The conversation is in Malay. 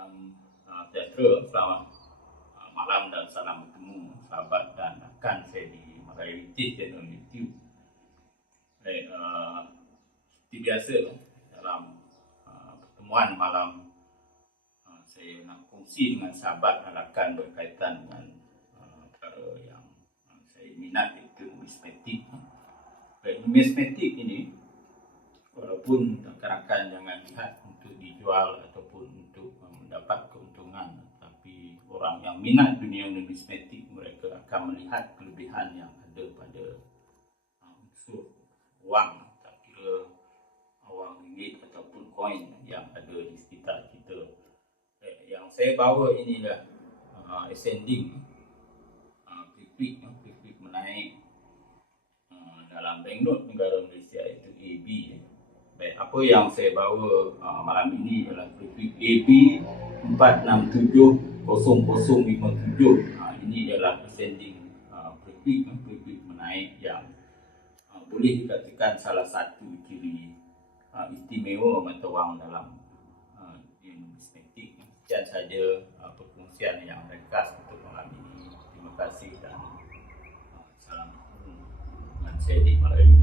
Salam uh, sejahtera, selamat uh, malam dan salam bertemu sahabat dan rakan saya di Marayuti channel YouTube. Baik, uh, seperti biasa dalam uh, pertemuan malam uh, saya nak kongsi dengan sahabat dan rakan berkaitan dengan uh, perkara yang uh, saya minat iaitu numismatik. Baik, numismatik ini walaupun rakan-rakan jangan lihat untuk dijual ataupun uh, mendapat keuntungan tapi orang yang minat dunia numismatik mereka akan melihat kelebihan yang ada pada uh, unsur wang. Tak kira wang ringgit ataupun koin yang ada di sekitar kita. Eh, yang saya bawa inilah uh, ascending uh, quick quick menaik uh, dalam banknote negara Malaysia itu AB. Baik, apa yang saya bawa uh, malam ini adalah prefix AB 4670057. Uh, ini adalah ascending uh, prefix, uh, prefix menaik yang uh, boleh dikatakan salah satu ciri uh, istimewa mata wang dalam uh, numismatik. Sekian saja uh, perkongsian yang ringkas untuk malam ini. Terima kasih dan uh, salam dengan saya di.